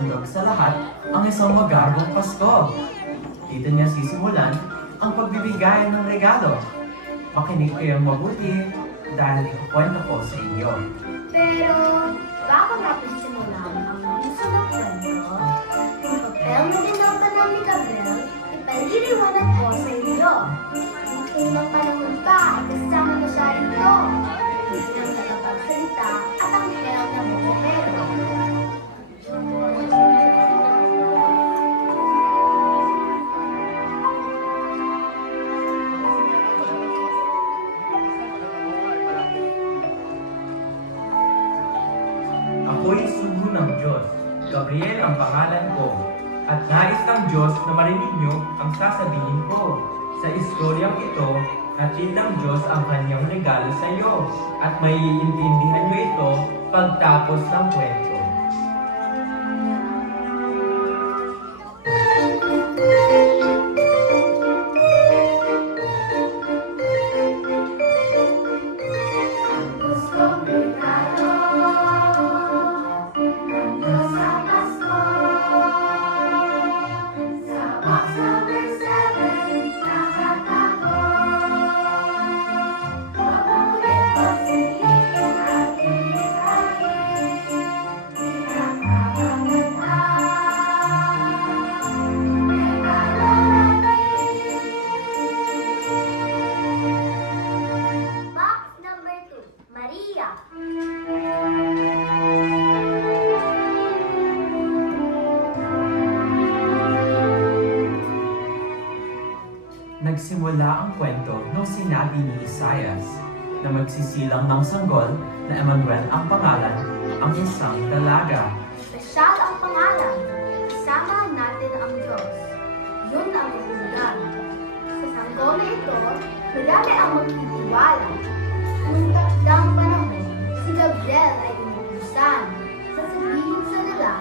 ihandog sa lahat ang isang magarbong Pasko. Dito niya sisimulan ang pagbibigay ng regalo. Makinig kayong mabuti dahil ikukwento ko sa inyo. Pero, bago natin simulan ang gusto ng kwento, yung papel na ginampanan ni Gabriel, ipaliliwanag ko sa inyo. Ang unang panahon pa ay kasama na siya rito. Bilang tagapagsalita at ang hel na bumubero. Ako'y sugo ng Diyos. Gabriel ang pangalan ko. At nais ng Diyos na marinig niyo ang sasabihin ko. Sa istoryang ito, hatid ng Diyos ang kanyang regalo sa iyo. At maiintindihan niyo ito pagtapos ng kwento. Box number 2, Maria. Nagsimula ang kwento nung sinabi ni Isaias na magsisilang ng sanggol na Emmanuel ang pangalan, ang isang dalaga. Espesyal ang pangalan. Kasama natin ang Diyos. Yun ang ulan. Sa sanggol na ito, marami ang magtitiwala. Nung takdang panahon, si Gabriel ay inutusan. Sasabihin sa dalaga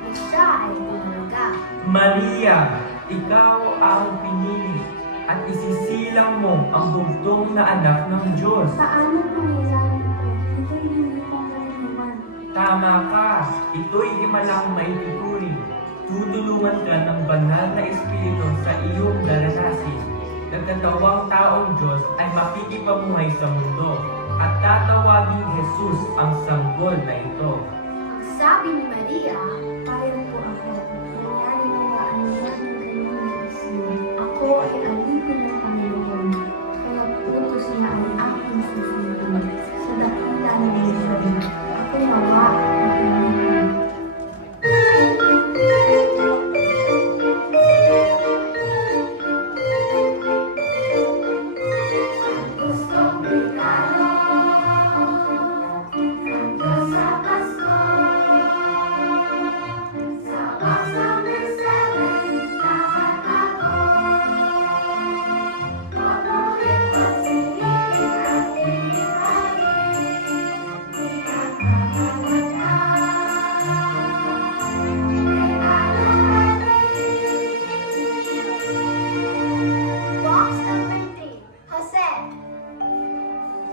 na siya ay dalaga. Maria, ikaw ang pinili at isisilang mo ang bugtong na anak ng Diyos. Paano pangyayari ito? Ito'y hindi kong karaniwan. Tama ka, ito'y himalang maituturing. Tutulungan ka ng banal na Espiritu sa iyong daranasin. Nagkatawang taong Diyos ay makikipamuhay sa mundo at tatawagin Jesus ang sanggol na ito. Ang sabi ni Maria, payo po ako. Nangyari na ba ang lahat ng kanyang isip? Ako ay alipin ng Panginoon. Kaya utos niya ay aking susundin. Sa dakila ng Israel, ako mawa ng Panginoon. Gustong regalo sa Pasko. Sa box number 7, lahat ako. Paborito pagsingin at iibigin. Pinagmamalat ka. Box number 3, Jose.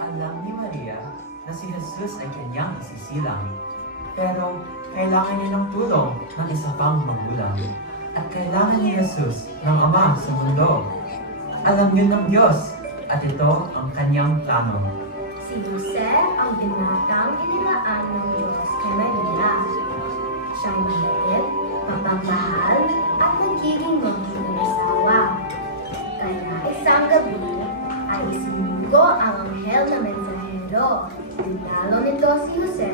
Alam ni Maria na si Jesus ay kanyang isisilang. Pero kailangan niya ng tulong ng isa pang magulang. At kailangan ni Jesus ng Ama sa mundo. Alam niyo ng Diyos at ito ang kanyang plano. Si Jose ang binatang inilaan ng Diyos kay Maria. Siyang maliit, mapagmahal, at nagiging magiging asawa. Kaya isang gabi ay isinundo ang anghel na mensahero. Dinalo nito si Jose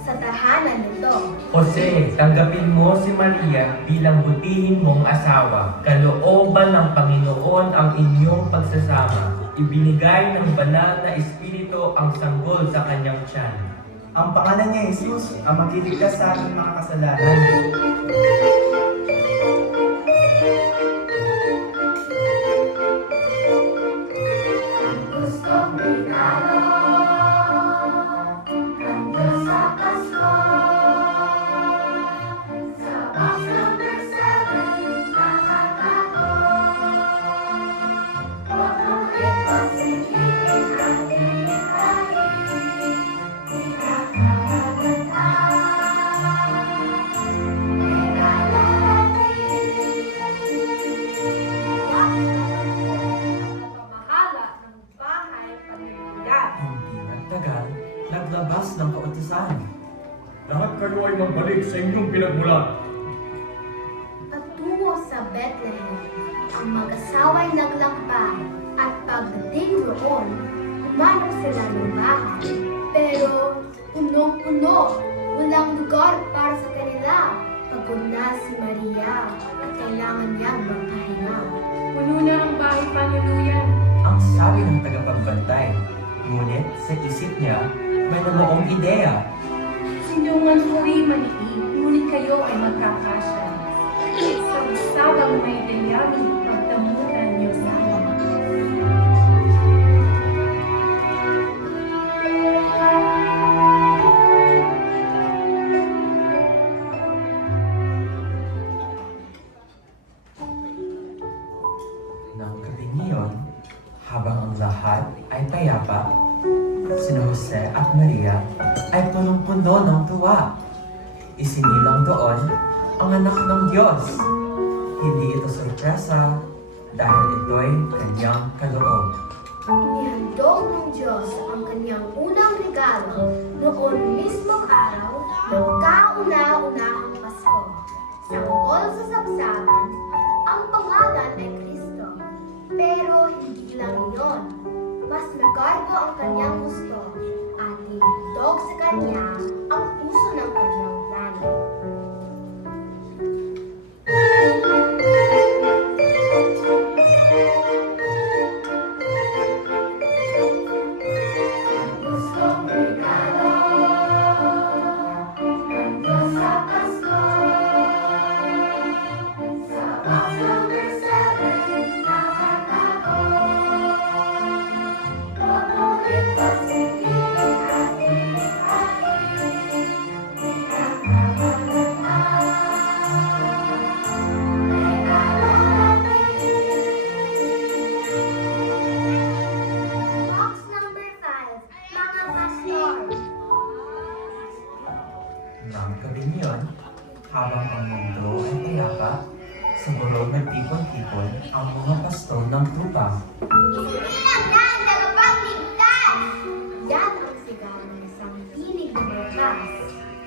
sa tahanan nito. Jose, tanggapin mo si Maria bilang butihin mong asawa. Kalooban ng Panginoon ang inyong pagsasama. Ibinigay ng banal na Espiritu ang sanggol sa kanyang tiyan. Ang pangalan niya Jesus ang magliligtas sa ating mga kasalanan. Gustong regalo ng Diyos sa Pasko. Sa box number 7, lahat ako. Paborito pagsingin at iibigin. Pinagmamalat ka. paglabas ng kautusan. Lahat kayo ay magbalik sa inyong pinagmulan. Patungo sa Bethlehem, ang mag-asawa'y naglakbay at pagdating roon, humanap sila ng bahay. Pero punong-puno, walang lugar para sa kanila. Pagod na si Maria at kailangan niyang magpahinga. Puno na ang bahay panuluyan. Ang sabi ng tagapagbantay. Ngunit sa isip niya, may namoong ideya. Sinyungan ko'y maliit, ngunit kayo ay magkakasya. Sa usabang may dayaming pagdamutan niyo sa akin. Nang gabing iyon, habang ang lahat ay payapa, sina Jose at Maria ay punong-puno ng tuwa. Isinilang doon ang anak ng Diyos. Hindi ito sorpresa dahil ito'y kanyang kaloob. Inihandog ng Diyos ang kanyang unang regalo noon mismong araw ng kauna-unahang Pasko. Sanggol sa sabsaban, ang pangalan ay Kristo. Pero hindi lang iyon. Mas magarbo ang kanyang gusto at ihandog sa kanya ang puso ng kanyang plano. Gustong regalo ng Diyos sa Pasko. Sa box number 7, nakatago. Pumulit ang sigilin at iihain. Pinagkakalatan. Regalo natin. Box number 5, mga pastor. Nang gabing iyon, habang ang mundo ay payapa, sa burong nagtipon-tipon ang mga pastol ng tupa. Isinilang na ang tagapagligtas! Yan ang sigaw ng isang tinig na malakas.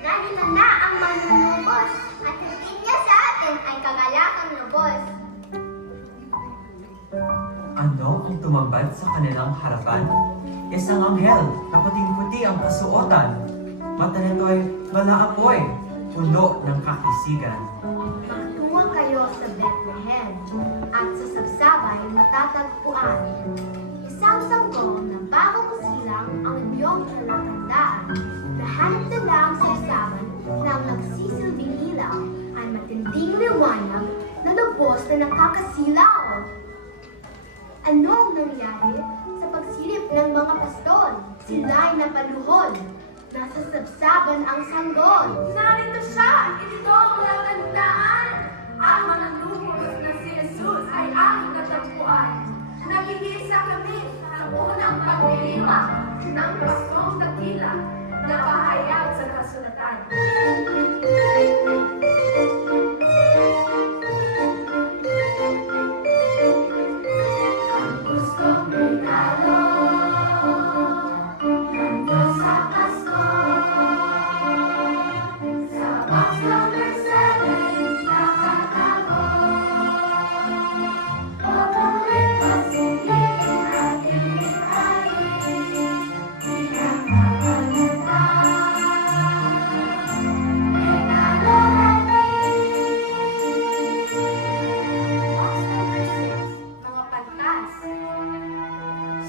Nandiyan na ang manunubos at hatid niya sa atin ay kagalakang lubos. Ano ang tumambad sa kanilang harapan? Isang anghel na puting-puti ang kasuotan. Mata nito'y malaapoy, puno ng kakisigan. Magtungo kayo sa Bethlehem at sa sabsabay matatagpuan. Isang sanggol na bagong silang ang iyong palatandaan. Nahanap na lang sa sabsaban ng nagsisilbing ilaw ay matinding liwanag na lubos na nakakasilaw. Anong nangyari sa pagsilip ng mga pastol? Sila'y napaluhod. Nasa sabsaban ang sanggol. Narito siya! Ito ang palatandaan! Ang mananubos na si Jesus ay aming natagpuan. Nagigisa kami sa unang pagdiriwang ng Paskong Dakila na pahayag sa kasulatan. Ang gustong regalo ng Diyos sa Pasko. Sa box number 7, nakatago. Pumulit ang sigilin at iihain. Pinagkakalatan. Regalo natin. Box number 6, mga pantas.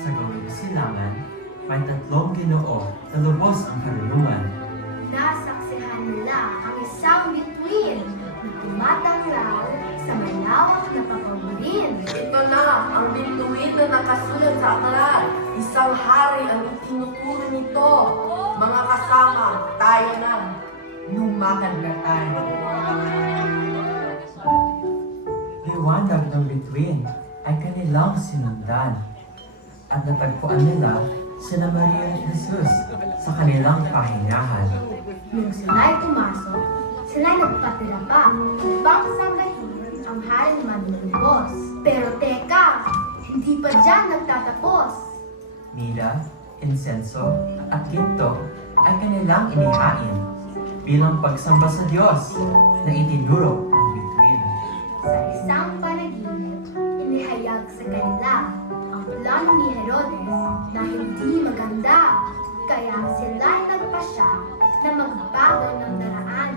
Sa gawing silangan, may tatlong Ginoo na lubos ang karunungan. Nasaksihan nila ang isang bituin na tumatanglaw sa malawak na papamurin. Ito na ang bituin na nakasulat sa aklat. Isang hari ang itinuturo nito. Mga kasama, tayo na. Lumakan na tayo. Liwanag ng bituin ay kanilang sinundan. At natagpuan nila sina Maria at Jesus sa kanilang pahingahan. Nung sila'y pumasok, sila'y nagpatira pa upang sanggahin ang haring manunubos. Pero teka, hindi pa dyan nagtatapos. Mira, insenso, at ginto ay kanilang inihain bilang pagsamba sa Diyos na itinuro ng bituin. Sa isang panaginip, inihayag sa kanila ang plano ni Herodes na hindi maganda. Kaya sila ay nagpasya na magbago ng daraanan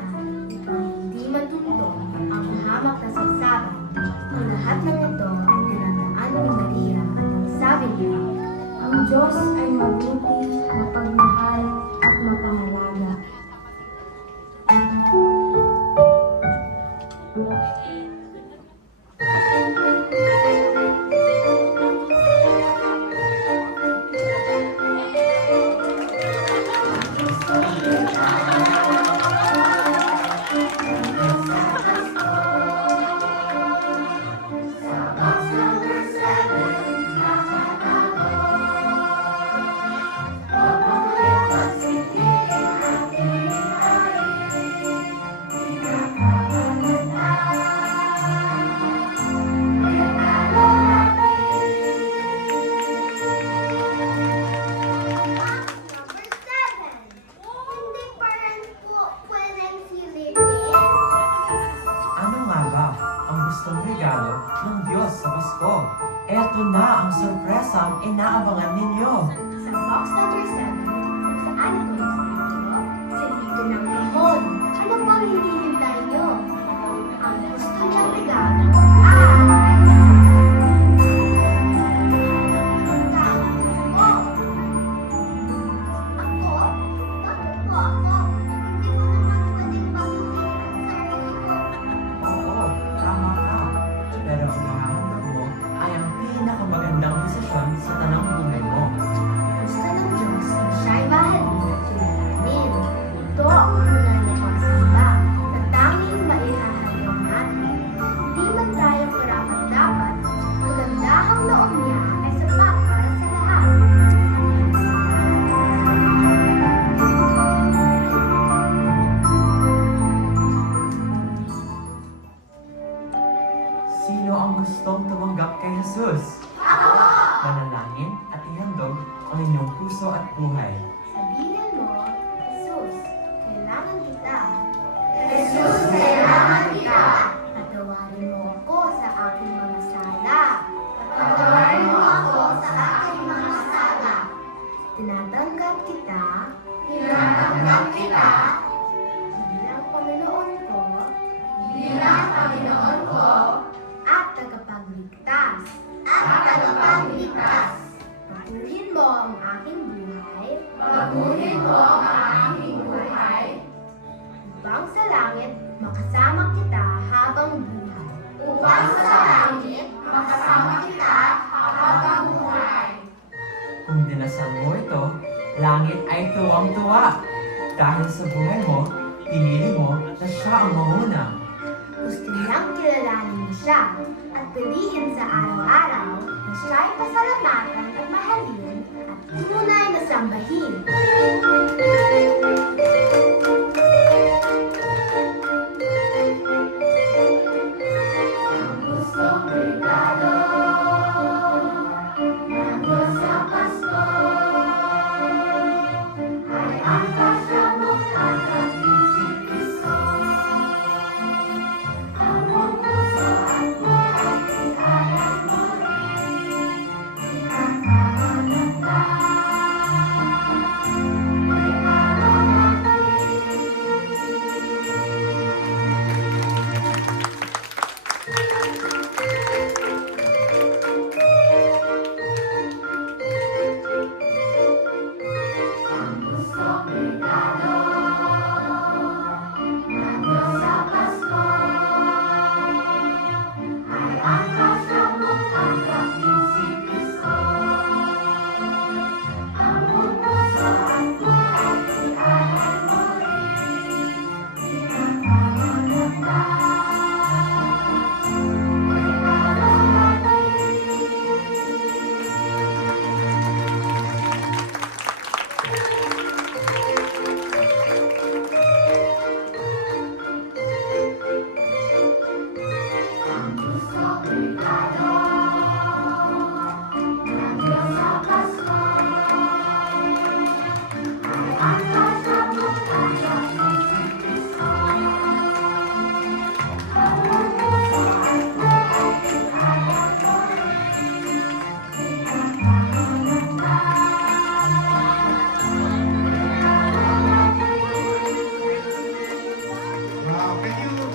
upang hindi matuntun ang hamak na saksakan. Ang lahat ng ito ay dinadaan ni Maria at ang sabi niya, Ang Diyos ay mabuti, mapagmahal at mapangalaga. Number 7. Hindi pa rin po pwedeng silipin. Ano nga ba ang gustong regalo ng Diyos sa Pasko? Eto na ang sorpresang inaabangan ninyo. Sa box number 7, kung saan ito nagsasayo, silipin ng kahon. Ano pang hinihintay nyo? Ang gusto niyang regalo ay... Ako? Bakit po ako? Hindi ko naman pwedeng pagsabihin ang sarili ko. Oo, tama ka. Pero ang nakakamit mo ay ang pinakamagandang desisyon sa tanang buhay mo. Gusto ng Diyos na siya'y mahalin at kilalanin. Ito ang tunay na pagsamba na tanging maihahayag natin. Di man tayo karapat-dapat, magandahang loob niya ay sapat para sa lahat. Sino ang gustong tumanggap kay Jesus? Manalangin at ihandog ang inyong puso at buhay. Sabihin mo, Jesus, kailangan kita. Jesus, kailangan kita. Patawarin mo ako sa aking mga sala. Patawarin mo ako sa aking mga sala. Tinatanggap kita Tinatanggap kita bilang Panginoon ko bilang Panginoon ko at tagapagligtas. at tagapagligtas. Baguhin mo ang aking buhay Baguhin mo ang aking buhay upang sa langit makasama kita habang buhay. upang sa langit makasama kita habang buhay. Kung dinasal mo ito, langit ay tuwang-tuwa. Dahil sa buhay mo, pinili mo na siya ang manguna. Gusto niyang kilalanin siya at piliin sa araw-araw na siya'y pasalamatan at mahalin at tunay na sambahin. Ang gustong regalo ng Diyos sa Pasko ay ang pasyamong kagating si Kristo. Ang buong puso at buhay ihayan mo rin. Di ka mahalanda. Can you